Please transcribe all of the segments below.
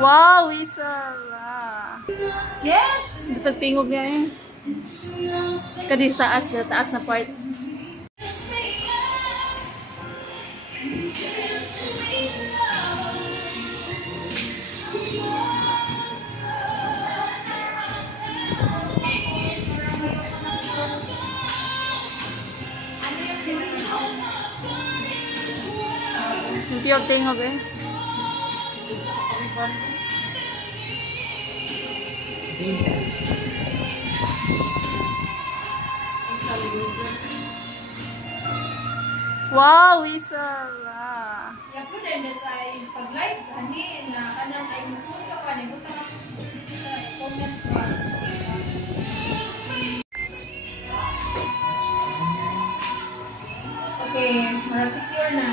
Wow, Whistle! Yes! Tingog niya eh. Kadi sa taas na part. Yung tingog eh. Wow, Whistle! Ya po din sa pag-live ani na kanang ay musul ka pa ni buta sa comment pa. Okay, mara secure na.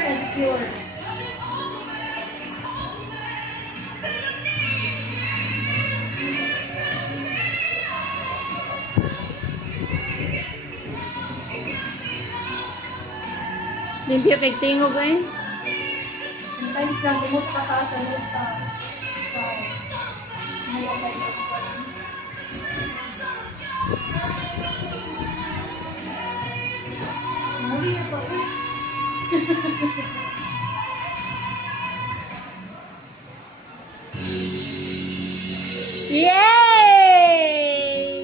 Secure. Limpyo kay tingog eh. Sometimes lang kumusta ka sa lupa. Yay!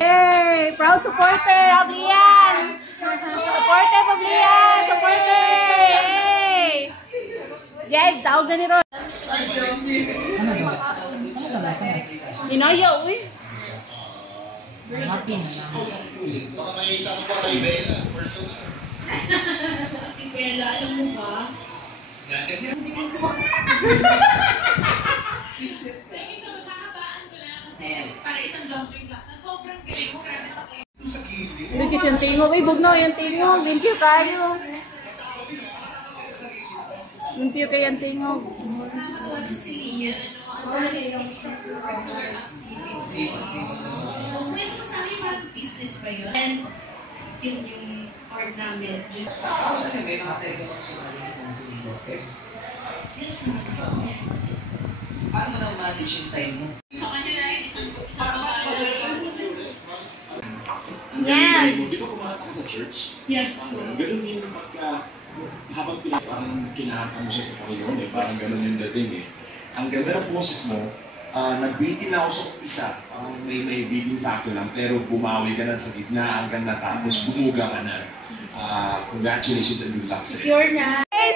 Yay! Proud supporter of Lian! Supporter of Lian! Supporter! Yay! Yay! Tawag na ni Ron. Inayo, uy. Happy na lang. Baka makikita mo ba kay Bella? Personal. Ate Bella, alam mo ba? Hindi mo ko. Para isang dumpling class na sobrang galing mo, grabe na kayo. Hindi kasi yung tingog. Ay, bugnaw yung tingog. Thank you kayo. Thank you kayo yung tingog. Nakakatawa din si Lian. Ano yung Pwede ko sa amin parang business ba yun? And yun yung art namin. Saan may mga talaga sumali sa mga workers? Yes, naman. Paano mo nang manage yung time mo? Sa kanya na rin isang babae. Yes! Di ba kumata ka sa church? Yes. Ganun din pagka habang parang kinahatan mo siya sa Panginoon eh. Parang ganun yung dating eh. Ang ganda ng boses mo, nag-beating na ako sa isa. May beating factor lang, pero bumawi ka na sa gitna hanggang natapos, bumuga ka na. Congratulations and good luck sa'yo. Secure na. Hey,